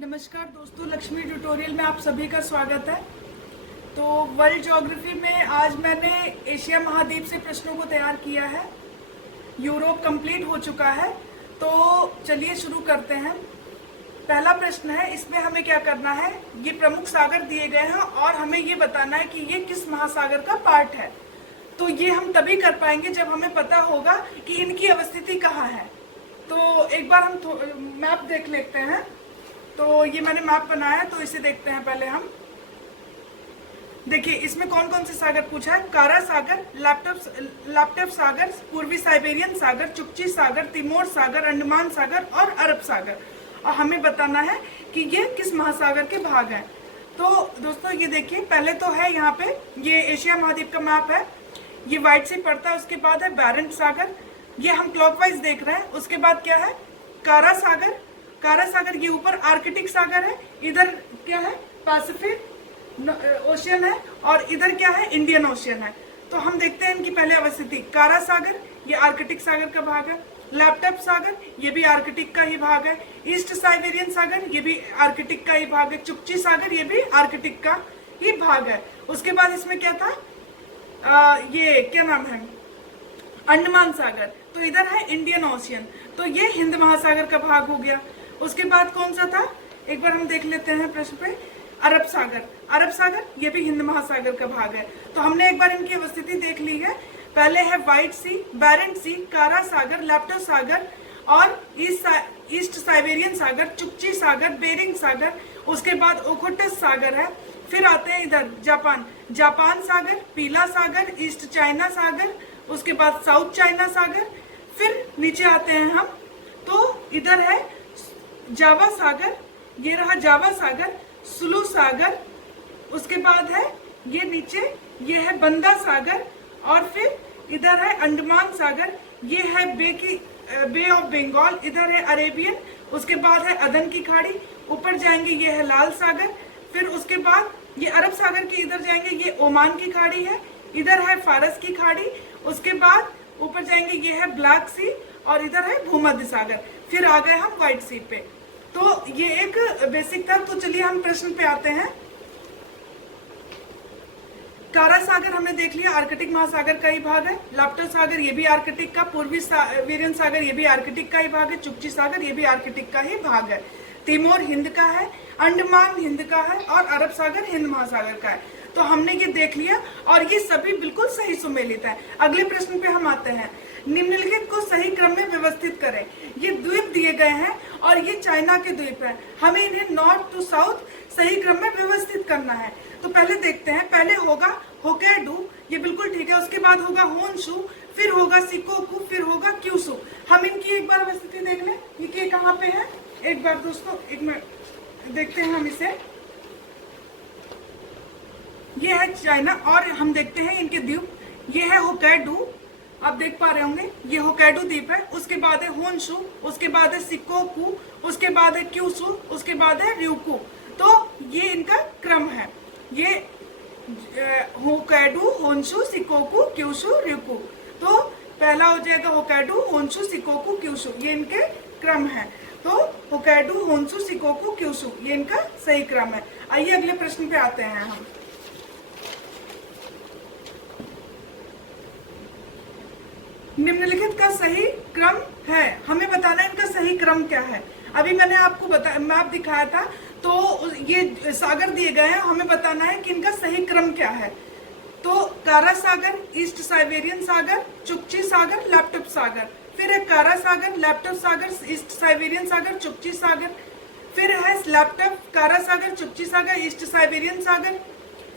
नमस्कार दोस्तों, लक्ष्मी ट्यूटोरियल में आप सभी का स्वागत है। तो वर्ल्ड ज्योग्राफी में आज मैंने एशिया महाद्वीप से प्रश्नों को तैयार किया है। यूरोप कंप्लीट हो चुका है, तो चलिए शुरू करते हैं। पहला प्रश्न है, इसमें हमें क्या करना है, ये प्रमुख सागर दिए गए हैं और हमें ये बताना है कि ये किस महासागर का पार्ट है। तो ये हम तभी कर पाएंगे जब हमें पता होगा कि इनकी अवस्थिति कहाँ है। तो एक बार हम मैप देख लेते हैं। तो ये मैंने मैप बनाया, तो इसे देखते हैं पहले हम। देखिए इसमें कौन कौन से सागर पूछा है। कारा सागर, लैपटॉप सागर, पूर्वी साइबेरियन सागर, चुकची सागर, तिमोर सागर, अंडमान सागर और अरब सागर। और हमें बताना है कि ये किस महासागर के भाग हैं। तो दोस्तों ये देखिए, पहले तो है यहाँ पे ये एशिया महाद्वीप का मैप है, ये व्हाइट से पड़ता है। उसके बाद है बैरेंट सागर, ये हम क्लॉकवाइज देख रहे हैं। उसके बाद क्या है, कारा सागर। कारा सागर ये ऊपर आर्कटिक सागर है, इधर क्या है पैसिफिक ओशियन है और इधर क्या है इंडियन ओशियन है। तो हम देखते हैं इनकी पहले अवस्थिति। कारा सागर ये आर्कटिक सागर का भाग है। लैपटॉप सागर ये भी आर्कटिक का ही भाग है। ईस्ट साइबेरियन सागर ये भी आर्कटिक का ही भाग है। चुकची सागर ये भी आर्कटिक का ही भाग है। उसके बाद इसमें क्या था, ये क्या नाम है, अंडमान सागर। तो इधर है इंडियन ओशियन, तो ये हिंद महासागर का भाग हो गया। उसके बाद कौन सा था, एक बार हम देख लेते हैं प्रश्न पे। अरब सागर, अरब सागर ये भी हिंद महासागर का भाग है। तो हमने एक बार इनकी अवस्थिति देख ली है। पहले है व्हाइट सी, बैरेंट सी, कारा सागर, लैपटॉप सागर और ईस्ट साइबेरियन सागर, चुकची सागर, बेरिंग सागर। उसके बाद ओखोटस सागर है। फिर आते हैं इधर जापान सागर, पीला सागर, ईस्ट चाइना सागर, उसके बाद साउथ चाइना सागर। फिर नीचे आते हैं हम, तो इधर है जावा सागर, ये रहा जावा सागर, सुलू सागर। उसके बाद है ये नीचे, ये है बंदा सागर और फिर इधर है अंडमान सागर, ये है बे ऑफ बंगाल, इधर है अरेबियन। उसके बाद है अदन की खाड़ी, ऊपर जाएंगे ये है लाल सागर। फिर उसके बाद ये अरब सागर के इधर जाएंगे, ये ओमान की खाड़ी है, इधर है फारस की खाड़ी। उसके बाद ऊपर जाएंगे ये है ब्लैक सी और इधर है भूमध्य सागर। फिर आ गए हम व्हाइट सी पे। तो ये एक बेसिक था। तो चलिए हम प्रश्न पे आते हैं। कारा सागर हमने देख लिया, आर्कटिक महासागर का ही भाग है। लैपटॉप सागर ये भी आर्कटिक का, पूर्वी साइबेरियन सागर ये भी आर्कटिक का ही भाग है। चुकची सागर ये भी आर्कटिक का ही भाग है। तिमोर हिंद का है, अंडमान हिंद का है और अरब सागर हिंद महासागर का है। तो हमने ये देख लिया और ये सभी बिल्कुल सही सुमेलित है। अगले प्रश्न पे हम आते हैं। निम्नलिखित को सही क्रम में व्यवस्थित करें। ये द्वीप दिए गए हैं और ये चाइना के द्वीप हैं। हमें इन्हें नॉर्थ टू साउथ सही क्रम में व्यवस्थित करना है। तो पहले देखते हैं, पहले होगा होक्काइडो, ये बिल्कुल ठीक है। उसके बाद होगा होन्शु, फिर होगा शिकोकू, फिर होगा क्यूशु। हम इनकी एक बार अवस्थिति देख लें, ये कहाँ पे है। एक बार दोस्तों एक मिनट देखते हैं हम इसे। ये है चाइना और हम देखते हैं इनके द्वीप। ये है होक्काइडो, आप देख पा रहे होंगे, ये होक्काइडो द्वीप है। उसके बाद है होन्शु, उसके बाद है शिकोकू, उसके बाद है क्यूशु, उसके बाद है ryukyu। तो ये इनका क्रम है, ये Hokkaido, Honshu, Shikoku, Kyushu, ryukyu। तो पहला हो जाएगा होक्काइडो, होन्शु, शिकोकू, क्यूशु, ये इनके क्रम है। तो होक्काइडो, होन्शु, शिकोकू, क्यूशु ये इनका सही क्रम है। आइए अगले प्रश्न पे आते हैं हम। निम्नलिखित का सही क्रम है, हमें बताना है इनका सही क्रम क्या है। अभी मैंने आपको मैप दिखाया था, तो ये सागर दिए गए हैं, हमें बताना है कि इनका सही क्रम क्या है। तो कारा सागर, ईस्ट साइबेरियन सागर, चुकची सागर, लैपटॉप सागर। फिर है कारा सागर, लैपटॉप सागर, ईस्ट साइबेरियन सागर, चुकची सागर। फिर है लैपटॉप, कारा सागर, चुकची सागर, ईस्ट साइबेरियन सागर।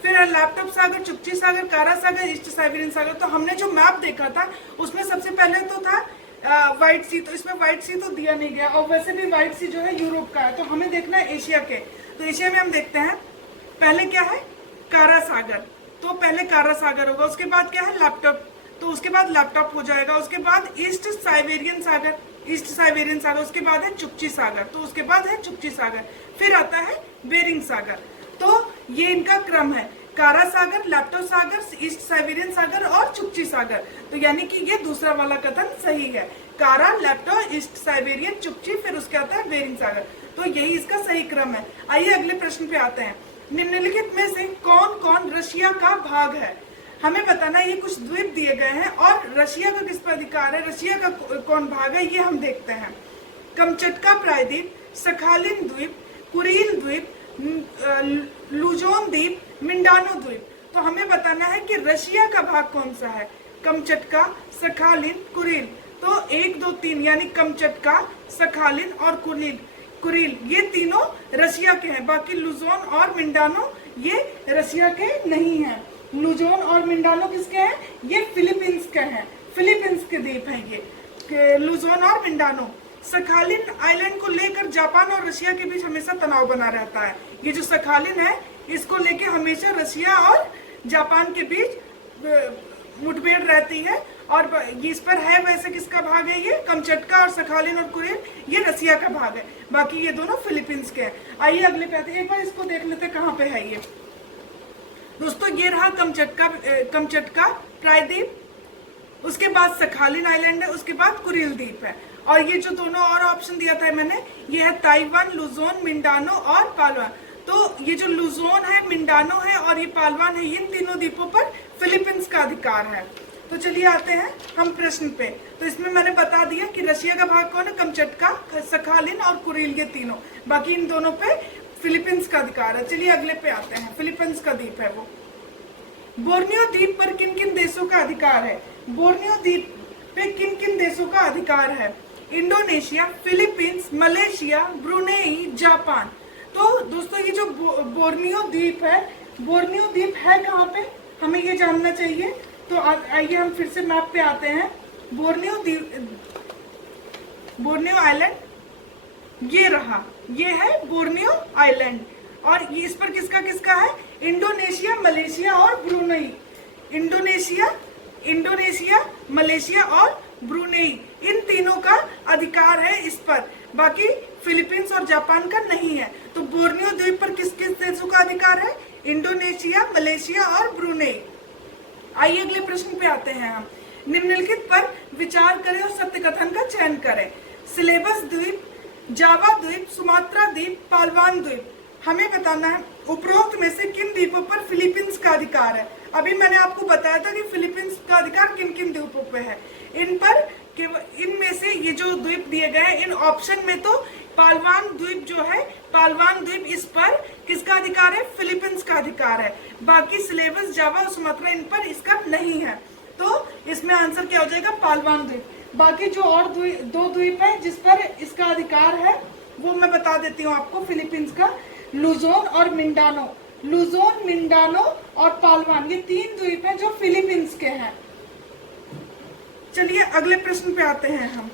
फिर है लैपटॉप सागर, चुकची सागर, कारा सागर, ईस्ट साइबेरियन सागर। तो हमने जो मैप देखा था उसमें सबसे पहले तो था व्हाइट सी, तो इसमें व्हाइट सी तो दिया नहीं गया और वैसे भी व्हाइट सी जो है यूरोप का है। तो हमें देखना है एशिया के। तो एशिया में हम देखते हैं, पहले क्या है कारा सागर, तो पहले कारा सागर होगा। उसके बाद क्या है लैपटॉप, तो उसके बाद लैपटॉप हो जाएगा। उसके बाद ईस्ट साइबेरियन सागर, ईस्ट साइबेरियन सागर। उसके बाद है चुकची सागर, तो उसके बाद है चुकची सागर। फिर आता है बेरिंग सागर। तो ये इनका क्रम है, कारा सागर, लैपटॉप सागर, ईस्ट साइबेरियन सागर और चुकची सागर। तो यानी कि ये दूसरा वाला कथन सही है, कारा, लैपटॉप, ईस्ट साइबेरियन, चुकची, फिर उसके आता है बेरिंग सागर। तो यही इसका सही क्रम है। आइए अगले प्रश्न पे आते हैं। निम्नलिखित में से कौन कौन रशिया का भाग है? हमें बताना, ये कुछ द्वीप दिए गए हैं और रशिया का किस पर अधिकार है, रशिया का कौन भाग है, ये हम देखते हैं। कमचटका प्रायद्वीप, सखालिन द्वीप, कुरिल द्वीप, लुजोन द्वीप, मिंडानो द्वीप। तो हमें बताना है कि रशिया का भाग कौन सा है। Kamchatka, Sakhalin, Kuril. तो 1, 2, 3 यानी कमचटका, सखालिन और कुरिल ये तीनों रशिया के हैं। बाकी लुजोन और मिंडानो ये रशिया के नहीं हैं। लुजोन और मिंडानो किसके हैं? ये फिलीपींस के हैं, फिलीपींस के द्वीप हैं ये लुजोन और मिंडानो। सखालिन आइलैंड को लेकर जापान और रशिया के बीच हमेशा तनाव बना रहता है। ये जो सखालिन है इसको लेके हमेशा रशिया और जापान के बीच मुठभेड़ रहती है और इस पर है वैसे किसका भाग है? ये कमचटका और सखालिन और कुरिल ये रशिया का भाग है। बाकी ये दोनों फिलीपींस के हैं। आइए अगले पे आते हैं। एक बार इसको देख लेते हैं कहाँ पे है ये। दोस्तों ये रहा कमचटका प्रायद्वीप, उसके बाद सखालिन आइलैंड है, उसके बाद कुरिल द्वीप है। और ये जो दोनों और ऑप्शन दिया था मैंने, ये है ताइवान, लुजोन, मिंडानो और पालवान। तो ये जो लुजोन है, मिंडानो है और ये पालवान है, इन तीनों द्वीपों पर फिलीपींस का अधिकार है। तो चलिए आते हैं हम प्रश्न पे। तो इसमें मैंने बता दिया कि रशिया का भाग कौन है, कमचटका, सखालिन और कुरिल ये तीनों। बाकी इन दोनों पे फिलीपींस का अधिकार है। चलिए अगले पे आते हैं। फिलीपींस का द्वीप है वो। बोर्नियो द्वीप पर किन किन देशों का अधिकार है? बोर्नियो द्वीप पे किन किन देशों का अधिकार है? Indonesia, Philippines, Malaysia, Brunei, Japan. तो दोस्तों ये जो बोर्नियो द्वीप है, बोर्नियो द्वीप है कहाँ पे, हमें ये जानना चाहिए। तो आइए हम फिर से मैप पे आते हैं। बोर्नियो आइलैंड ये रहा, ये है बोर्नियो आइलैंड। और ये इस पर किसका किसका है? इंडोनेशिया, मलेशिया और ब्रुनेई। इंडोनेशिया, मलेशिया और ब्रुनेई इन तीनों का अधिकार है इस पर। बाकी फिलीपींस और जापान का नहीं है। तो बोर्नियो द्वीप पर किस किस देशों का अधिकार है? इंडोनेशिया, मलेशिया और ब्रुनेई। आइए अगले प्रश्न पे आते हैं हम। निम्नलिखित पर विचार करें और सत्य कथन का चयन करें। सिलेबस द्वीप, जावा द्वीप, सुमात्रा द्वीप, पालवान द्वीप। हमें बताना है उपरोक्त में से किन द्वीपों पर फिलीपींस का अधिकार है। अभी मैंने आपको बताया था कि फिलीपींस का अधिकार किन किन द्वीपों पे है। इन पर इनमें से ये जो द्वीप दिए गए हैं इन ऑप्शन में, तो पालवान द्वीप जो है, पालवान द्वीप इस पर किसका अधिकार है? फिलीपींस का अधिकार है। बाकी सिलेबस, जावा और सुमात्रा इन पर इसका नहीं है। तो इसमें आंसर क्या हो जाएगा? पालवान द्वीप। बाकी जो और दो द्वीप है जिस पर इसका अधिकार है वो मैं बता देती हूँ आपको फिलीपींस का। लुजोन और मिंडानो, लुजोन, मिंडानो और पालवान ये 3 द्वीप हैं जो फिलीपींस के हैं। चलिए अगले प्रश्न पे आते हैं हम।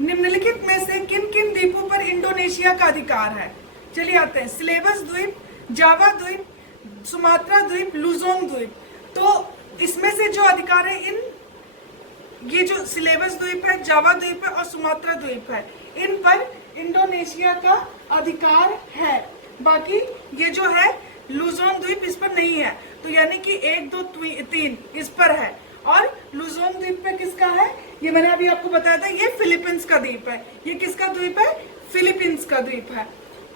निम्नलिखित में से किन किन द्वीपों पर इंडोनेशिया का अधिकार है? चलिए आते हैं। सिलेबस द्वीप, जावा द्वीप, सुमात्रा द्वीप, लुजोन द्वीप। तो इसमें से जो अधिकार है इन ये जो सिलेबस द्वीप है, जावा द्वीप है और सुमात्रा द्वीप है, इन पर इंडोनेशिया का अधिकार है। बाकी ये जो है लुजोन द्वीप इस पर नहीं है। तो यानी कि 1, 2, 3 इस पर है। और लुजोन द्वीप पे किसका है? ये मैंने अभी आपको बताया था, ये फिलीपींस का द्वीप है। ये किसका द्वीप है? फिलीपींस का द्वीप है।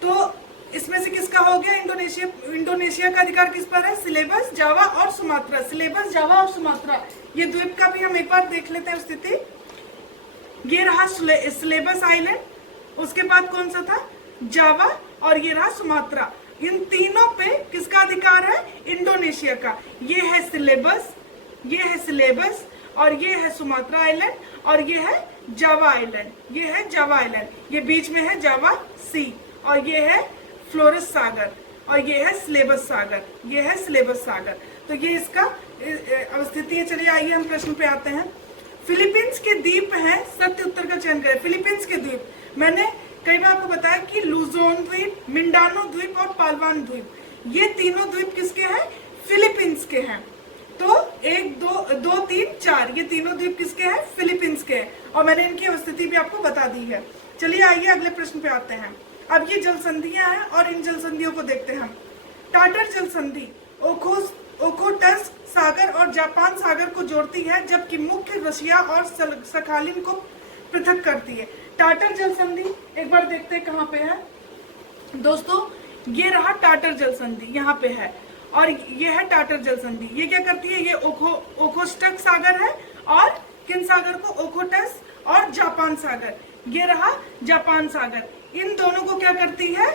तो इसमें से किसका हो गया? इंडोनेशिया का अधिकार किस पर है? सिलेबस, जावा और सुमात्रा। सिलेबस, जावा और सुमात्रा ये द्वीप का भी हम एक बार देख लेते हैं स्थिति। ये रहा सिलेबस आइलैंड, उसके बाद कौन सा था? जावा, और ये रहा सुमात्रा। इन तीनों पे किसका अधिकार है? इंडोनेशिया का। ये है सिलेबस, ये है सिलेबस और ये है सुमात्रा आइलैंड और ये है जावा आइलैंड। ये है जावा आइलैंड, ये बीच में है जावा सी और ये है फ्लोरेस सागर और ये है सिलेबस सागर, ये है सिलेबस सागर। तो ये इसका अवस्थिति है। चलिए आइए हम प्रश्न पे आते हैं। फिलीपींस के द्वीप हैं, सत्य उत्तर का चयन करें। फिलीपींस के द्वीप मैंने कई बार आपको बताया कि लुजोन द्वीप, मिंडानो द्वीप और पालवान द्वीप ये तीनों द्वीप किसके हैं? फिलीपींस के हैं। तो 1, 2, 3, 4 ये तीनों द्वीप किसके हैं? फिलीपींस के हैं और मैंने इनकी अवस्थिति भी आपको बता दी है। चलिए आइए अगले प्रश्न पे आते हैं। अब ये जल संधियां हैं और इन जल संधियों को देखते हैं हम। टाटर जल संधि, ओखोस ओखोटस्क सागर और जापान सागर को जोड़ती है, जबकि मुख्य रशिया और सखालिन को पृथक करती है। टाटर जल संधि एक बार देखते हैं कहाँ पे है दोस्तों। ये रहा टाटर जल संधि, यहाँ पे है, और ये है टाटर जल संधि। ये क्या करती है, ये ओखोटस्क सागर है, और किन सागर को, ओखोटस्क और जापान सागर। ये रहा जापान सागर। इन दोनों को क्या करती है,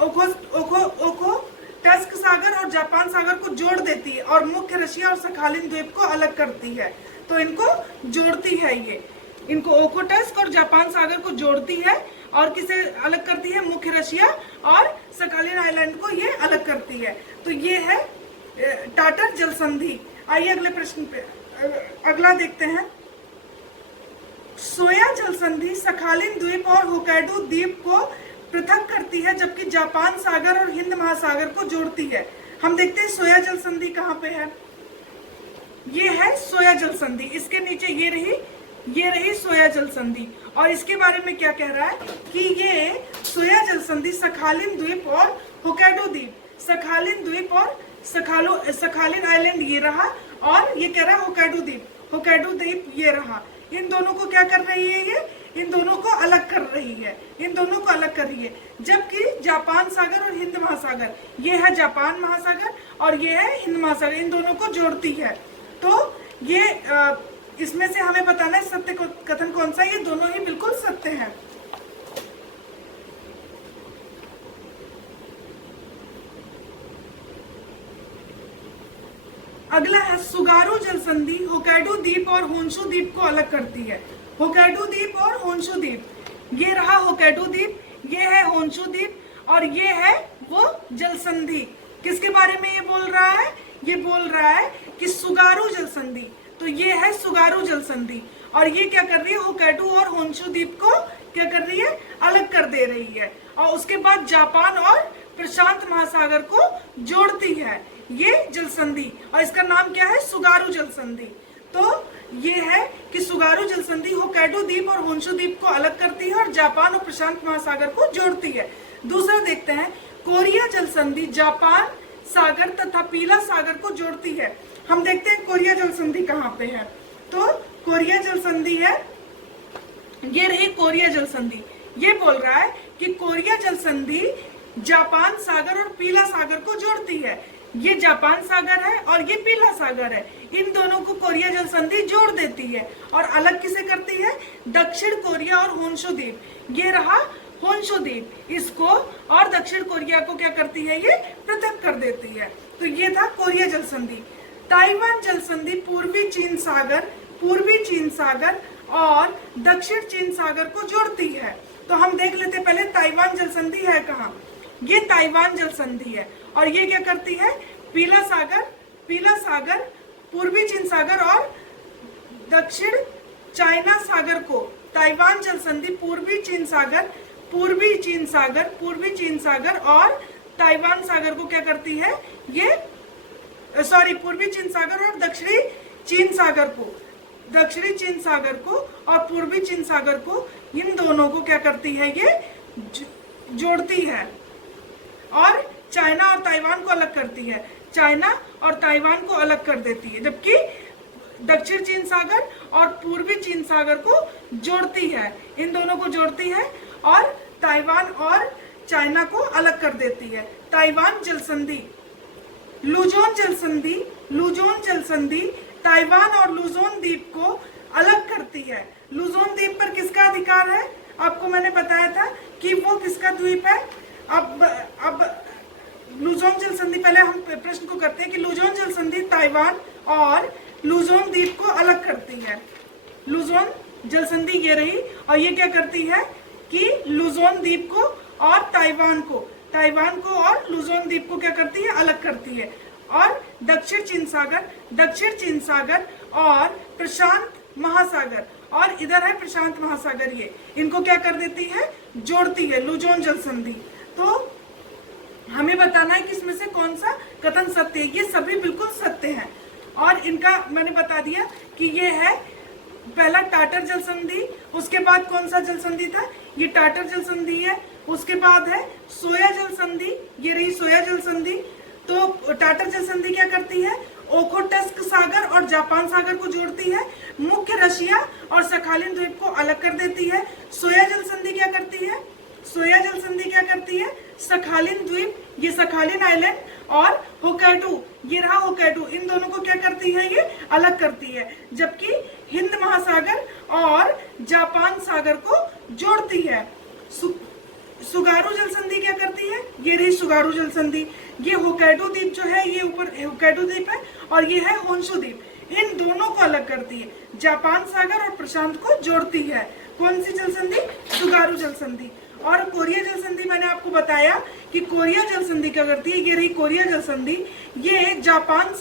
ओखोटस्क सागर और जापान सागर को जोड़ देती है, और मुख्य रशिया और सखालिन द्वीप को अलग करती है। तो इनको जोड़ती है, ये इनको ओखोटस्क और जापान सागर को जोड़ती है, और किसे अलग करती है, मुख्य रशिया और सखालिन आइलैंड को ये अलग करती है। तो ये है टाटर जल संधि। आइए अगले प्रश्न पे, अगला देखते हैं। सोया जल संधि सखालिन द्वीप और होक्काइडो द्वीप को पृथक करती है, जबकि जापान सागर और हिंद महासागर को जोड़ती है। हम देखते हैं सोया जल संधि कहाँ पे है। ये है सोया जल संधि, इसके नीचे ये रही सोया जल संधि। और इसके बारे में क्या कह रहा है कि ये सोया जल संधि सखालिन द्वीप और होक्काइडो द्वीप, सखालिन द्वीप और सखालिन आइलैंड ये रहा, और ये कह रहा है होक्काइडो द्वीप ये रहा। इन दोनों को क्या कर रही है, ये इन दोनों को अलग कर रही है, इन दोनों को अलग कर रही है। जबकि जापान सागर और हिंद महासागर, ये है जापान महासागर और ये है हिंद महासागर, इन दोनों को जोड़ती है। तो ये इसमें से हमें बताना है सत्य कथन कौन सा। ये दोनों ही बिल्कुल सत्य है। अगला है सुगारू जल संधि होक्काइडो द्वीप और होन्शु द्वीप को अलग करती है। होक्काइडो द्वीप और होन्शु द्वीप, ये रहा होक्काइडो द्वीप, ये है होन्शु द्वीप, और ये है वो जल संधि। किसके बारे में ये बोल रहा है, ये बोल रहा है कि सुगारू जल संधि। तो ये है सुगारू जल संधि, और ये क्या कर रही है, होक्काइडो और होन्शु द्वीप को क्या कर रही है, अलग कर दे रही है, और उसके बाद जापान और प्रशांत महासागर को जोड़ती है ये जल संधि, और इसका नाम क्या है, सुगारू जल संधि। तो ये है कि सुगारू जल संधि होक्काइडो द्वीप और होन्शु द्वीप को अलग करती है और जापान और प्रशांत महासागर को जोड़ती है। दूसरा देखते हैं, कोरिया जल संधि जापान सागर तथा पीला सागर को जोड़ती है। हम देखते हैं कोरिया जल संधि कहाँ पे है। तो कोरिया जल संधि है, ये रही कोरिया जल संधि। ये बोल रहा है कि कोरिया जल संधि जापान सागर और पीला सागर को जोड़ती है। ये जापान सागर है और ये पीला सागर है, इन दोनों को कोरिया जल संधि जोड़ देती है, और अलग किसे करती है, दक्षिण कोरिया और होन्शु द्वीप। ये रहा होन्शु द्वीप, इसको और दक्षिण कोरिया को क्या करती है, ये पृथक कर देती है। तो ये था कोरिया जल संधि। ताइवान जल संधि पूर्वी चीन सागर और दक्षिण चीन सागर को जोड़ती है। तो हम देख लेते पहले ताइवान जल संधि है कहाँ। ये ताइवान जल संधि है, और ये क्या करती है, पीला सागर, पूर्वी चीन सागर और दक्षिण चाइना सागर को, ताइवान जल संधि पूर्वी चीन सागर और ताइवान सागर को क्या करती है, ये पूर्वी चीन सागर और दक्षिणी चीन सागर को और पूर्वी चीन सागर को, इन दोनों को क्या करती है, ये जोड़ती है, और चाइना और ताइवान को अलग करती है, चाइना और ताइवान को अलग कर देती है, जबकि दक्षिण चीन सागर और पूर्वी चीन सागर को जोड़ती है, इन दोनों को जोड़ती है, और ताइवान और चाइना को अलग कर देती है। ताइवान जल संधि, लुजोन जल संधि ताइवान और लुजोन द्वीप को अलग करती है। लुजोन द्वीप पर किसका अधिकार है, आपको मैंने बताया था कि वो किसका द्वीप है। अब लुजोन जल संधि, पहले हम प्रश्न को करते हैं कि लुजोन जल संधि ताइवान और लुजोन द्वीप को अलग करती है। लुजोन जल संधि ये रही, और ये क्या करती है कि लुजोन द्वीप को और ताइवान को और लुजोन द्वीप को क्या करती है, अलग करती है, और दक्षिण चीन सागर और प्रशांत महासागर, और इधर है प्रशांत महासागर, ये इनको क्या कर देती है, जोड़ती है, लुजोन जल संधि। तो हमें बताना है कि इसमें से कौन सा कथन सत्य है। ये सभी बिल्कुल सत्य हैं, और इनका मैंने बता दिया कि ये है पहला टाटर जल संधि, उसके बाद कौन सा जल संधि था, ये टाटर जल संधि है, उसके बाद है सोया जल संधि, ये रही सोया जल संधि, तो टाटा जल संधि क्या करती है, ओखोटस्क सागर और जापान सागर को जोड़ती है, मुख्य रशिया और सखालिन द्वीप को अलग कर देती है। सोया जल संधि क्या करती है, सोया जल संधि क्या करती है, सखालिन द्वीप, ये सखालिन आइलैंड और होक्काइडो, ये रहा होक्काइडो, इन दोनों को क्या करती है, ये अलग करती है। जबकि हिंद महासागर और जापान सागर को जोड़ती है। सुगारू जल संधि क्या करती है, ये रही सुगारू जल संधि, ये होक्काइडो द्वीप जो है, ये ऊपर होक्काइडो द्वीप है और ये है होन्शु द्वीप, इन दोनों को अलग करती है। जापान सागर और प्रशांत को जोड़ती है। कौन सी जल संधि, सुगारू जल संधि। और कोरिया जल संधि मैंने आपको बताया कि कोरिया जल संधि क्या करती है, ये रही कोरिया जल संधि, ये जापान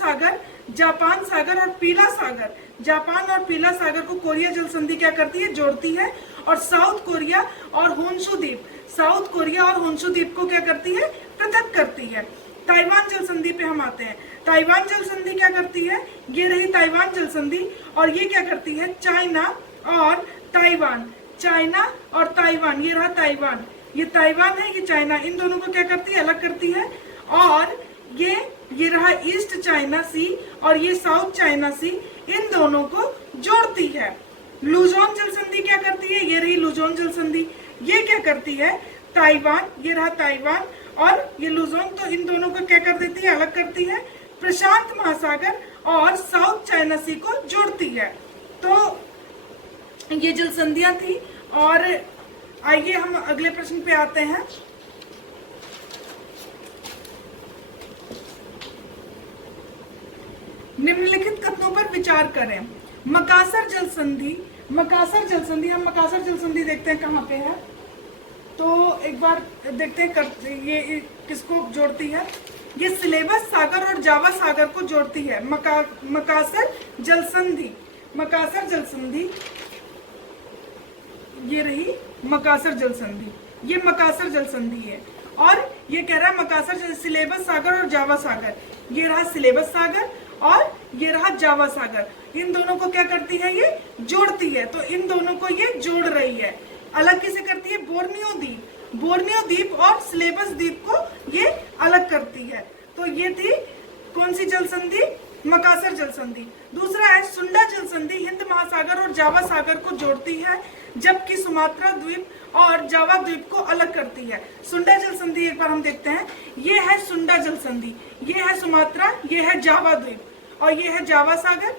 सागर और पीला सागर, जापान और पीला सागर को कोरिया जल संधि क्या करती है, जोड़ती है। और साउथ कोरिया और होन्शु द्वीप, साउथ कोरिया और होन्शु द्वीप को क्या करती है, पृथक करती है। ताइवान जल संधि पे हम आते हैं। ताइवान जल संधि क्या करती है, ये रही ताइवान जल संधि, और ये क्या करती है, चाइना और ताइवान, चाइना और ताइवान, ये रहा ताइवान, ये ताइवान है, ये चाइना, इन दोनों को क्या करती है, अलग करती है। और ये रहा ईस्ट चाइना सी और ये साउथ चाइना सी, इन दोनों को जोड़ती है। लुजोन जल संधि क्या करती है, ये रही लुजोन जल संधि, ये क्या करती है, ताइवान, ये रहा ताइवान और ये लुजोन, तो इन दोनों को क्या कर देती है, अलग करती है। प्रशांत महासागर और साउथ चाइना सी को जोड़ती है। तो ये जल संधियां थी। और आइए हम अगले प्रश्न पे आते हैं। निम्नलिखित कथनों पर विचार करें। मकासर जल संधि, मकासर जल संधि, हम मकासर जल संधि देखते हैं कहाँ पे है, तो एक बार देखते हैं ये किसको जोड़ती है। ये सिलेबस सागर और जावा सागर को जोड़ती है। मकासर जल संधि, मकासर जल संधि, ये रही मकासर जल संधि, ये मकासर जल संधि है। और ये कह रहा है मकासर जल, सिलेबस सागर और जावा सागर, ये रहा सिलेबस सागर और ये रहा जावा सागर, इन दोनों को क्या करती है, ये जोड़ती है। तो इन दोनों को ये जोड़ रही है। अलग किसे करती है, बोर्नियो द्वीप, बोर्नियो द्वीप और सिलेबस द्वीप को ये अलग करती है। तो ये थी कौन सी जल संधि, मकासर जल संधि। दूसरा है सुंडा जल संधि, हिंद महासागर और जावा सागर को जोड़ती है, जबकि सुमात्रा द्वीप और जावा द्वीप को अलग करती है। सुंडा जल संधि एक बार हम देखते हैं। ये है सुंडा जल संधि, ये है सुमात्रा, ये है जावा द्वीप और ये है जावा सागर।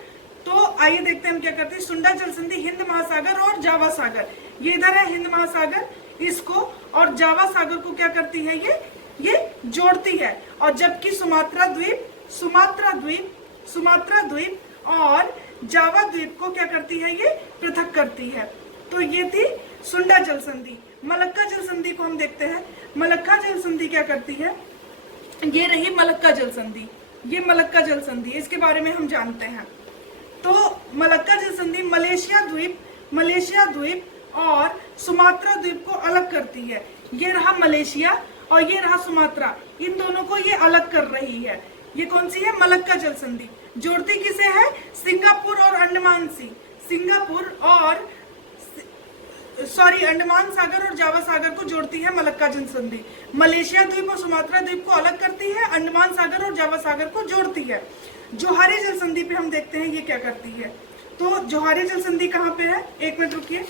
तो आइए देखते हैं हम क्या करते हैं। सुंडा जल संधि हिंद महासागर और जावा सागर, ये इधर है हिंद महासागर, इसको और जावा सागर को क्या करती है, ये जोड़ती है। और जबकि सुमात्रा द्वीप और जावा द्वीप को क्या करती है, ये पृथक करती है। तो ये थी सुंडा जल संधि। मलक्का जल संधि को हम देखते हैं। मलक्का जल संधि क्या करती है, ये रही मलक्का जल संधि, ये मलक्का जल संधि, इसके बारे में हम जानते हैं। तो मलक्का जल संधि मलेशिया द्वीप और सुमात्रा द्वीप को अलग करती है। ये रहा मलेशिया और ये रहा सुमात्रा, इन दोनों को ये अलग कर रही है। ये कौन सी है, मलक्का जल संधि। जोड़ती किसे है, सिंगापुर और अंडमान सी, अंडमान सागर और जावा सागर को जोड़ती है मलक्का जल संधि। मलेशिया द्वीप और सुमात्रा द्वीप को अलग करती है, अंडमान सागर और जावा सागर को जोड़ती है। जोहारी जल संधि पे हम देखते हैं ये क्या करती है। तो जोहारी जल संधि कहाँ पे है, एक मिनट रुकिए।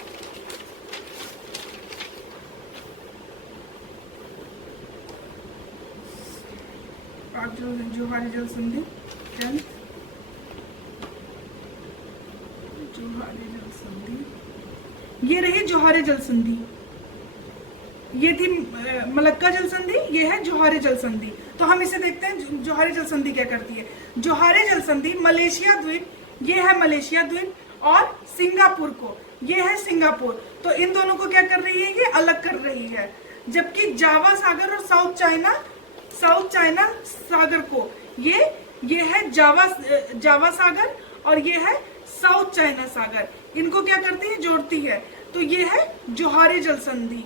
जोहारी जल संधि, जोहारी जल संधि, ये रही जोहारी जल संधि, ये थी मलक्का जल संधि, ये है जोहारी जल संधि। तो हम इसे देखते हैं जोहारी जल संधि क्या करती है। जोहारी जल संधि मलेशिया द्वीप, ये है मलेशिया द्वीप और सिंगापुर को, ये है सिंगापुर, तो इन दोनों को क्या कर रही है, ये अलग कर रही है। जबकि जावा सागर और साउथ चाइना सागर को, ये है जावा सागर और ये है साउथ चाइना सागर, इनको क्या करती है, जोड़ती है। तो ये है जोहारी जल संधि।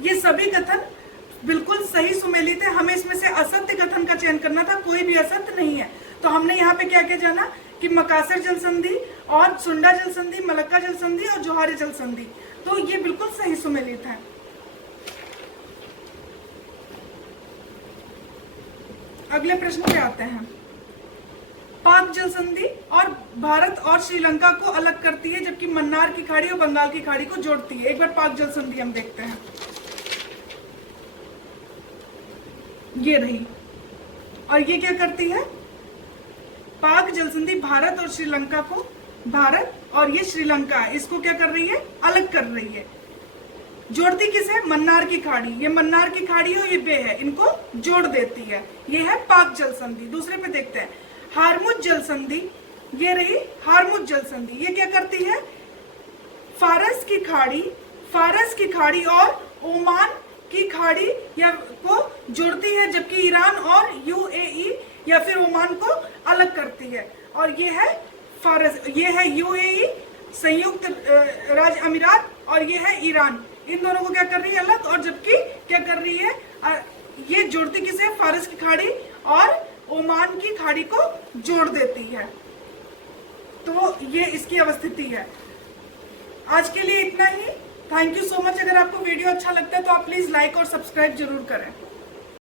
ये सभी कथन बिल्कुल सही सुमेलित है। हमें इसमें से असत्य कथन का चयन करना था, कोई भी असत्य नहीं है। तो हमने यहाँ पे क्या क्या जाना कि मकासर जल संधि और सुंडा जल संधि, मलक्का जल संधि और जोहारी जल संधि, तो ये बिल्कुल सही सुमेलित है। अगले प्रश्न पे आते हैं। पाक जल संधि और भारत और श्रीलंका को अलग करती है, जबकि मन्नार की खाड़ी और बंगाल की खाड़ी को जोड़ती है। एक बार पाक जल संधि हम देखते हैं। ये रही, और ये क्या करती है? पाक जल संधि भारत और श्रीलंका को, भारत और ये श्रीलंका, इसको क्या कर रही है? अलग कर रही है। जोड़ती किसे? मन्नार की खाड़ी। ये मन्नार की खाड़ी और ये बे है, इनको जोड़ देती है। ये है पाक जल संधि। दूसरे पे देखते हैं हारमुज जल संधि। ये रही हारमुज जल संधि। ये क्या करती है? फारस की खाड़ी और ओमान की खाड़ी या को जोड़ती है, जबकि ईरान और यूएई या फिर ओमान को अलग करती है। और ये है फारस, ये है यूएई संयुक्त राज्य अमीरात, और ये है ईरान। इन दोनों को क्या कर रही है? अलग। और जबकि क्या कर रही है? ये जोड़ती किसे? फारस की खाड़ी और ओमान की खाड़ी को जोड़ देती है। तो ये इसकी अवस्थिति है। आज के लिए इतना ही। Thank you so much. अगर आपको वीडियो अच्छा लगता है तो आप प्लीज लाइक और सब्सक्राइब जरूर करें।